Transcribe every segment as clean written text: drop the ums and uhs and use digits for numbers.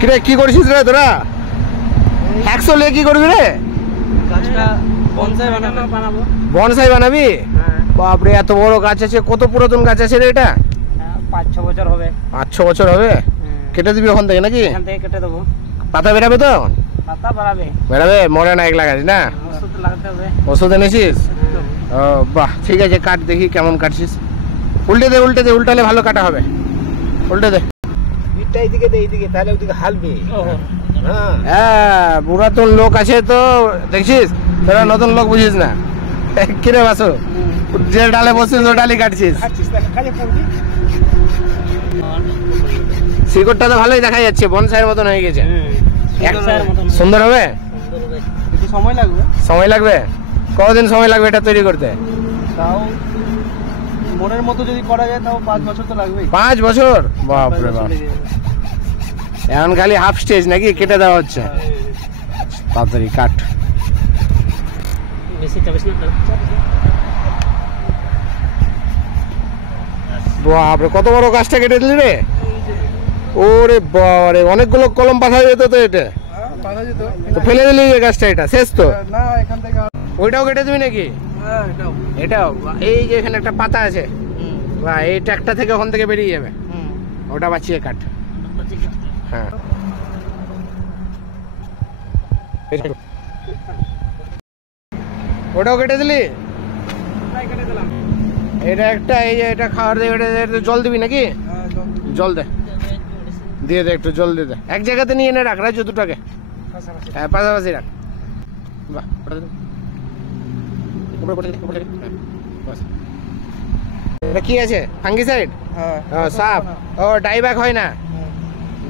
কিরে কি করছিস রে তোরা? 100 লে কি করবি রে? গাছটা বানাবো। বনসাই বানাবি? বাপরে এত বড় গাছ আছে, কত পুরাতন গাছ আছে রে এটা? 5-6 বছর হবে। 5-6 বছর হবে? কেটে দিবি ওখান থেকে নাকি? এখান থেকে কেটে দেবো। পাতা বেরাবে তো? পাতা বাড়াবে। বেরাবে, মরে না একলা গাছ না? ওষুধ লাগাতে হবে। ওষুধ এনেছিস? ও বাহ, ঠিক আছে, কাট দেখি কেমন কাটছিস। উল্টে দে, উল্টালে ভালো কাটা হবে। উল্টে দে। পিঠটা এইদিকে দে, এইদিকে, তাহলে ওইদিকে হালবে। হ্যাঁ, পুরাতন লোক আছে তো দেখছিস, তোরা নতুন লোক বুঝিস না। কিরে বাসু, যে ডালে বসছিস ও ডালি কাটছিস। শিকড়টা তো ভালোই দেখা যাচ্ছে, বনসাইয়ের মতন হয়ে গেছে। সুন্দর হবে? একটু সময় লাগবে। সময় লাগবে? কতদিন সময় লাগবে এটা তৈরি করতে? তাও মনের মতো যদি করা যায় তাও 5 বছর তো লাগবেই। 5 বছর? বাপরে বাপ, এখন খালি হাফ স্টেজ নাকি কেটে দেওয়া হচ্ছে? তাড়াতাড়ি কাট। বেশি চাপিস না। বাপরে কত বড় গাছটা কেটে দিলি রে! ওরে বাবারে, অনেকগুলো কলম পাঠা যেত তো এটা। তো ফেলে দিলি যে গাছটা, এটা শেষ তো? না, এখান থেকে ওইটাও কেটে দিবি নাকি? হ্যাঁ, এটাও? এই যে এখানে একটা পাতা আছে, বা এই ট্র্যাকটা থেকে ওখান থেকে বেরিয়ে যাবে, ওটা বাঁচিয়ে কাট। হ্যাঁ, ওটাও কেটে দিলি? এটা একটা, এই যে এটা খাওয়ার দিয়ে, এটা জল দিবি নাকি? জল দে, দিয়ে দে, একটু জল দিয়ে দে। এক জায়গাতে নিয়ে এনে রাখ, রাজু দুটাকে। হ্যাঁ, পাশাপাশি রাখ। বাহ, এটা কি আছে? ফাঙ্গিসাইড? সাপ? ও, ডাইব্যাক হয় না?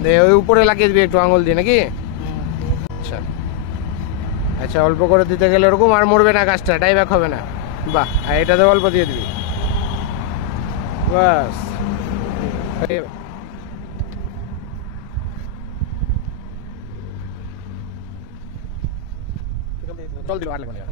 দে, ওই উপরে লাগিয়ে দিবি একটু আঙুল দিয়ে নাকি? আচ্ছা আচ্ছা, অল্প করে দিতে গেলে ওরকম, আর মরবে না গাছটা, ডাইব্যাক হবে না। বাহ, আর এটাতে অল্প দিয়ে দিবি, বাস। চল দিল, আর লাগবে না।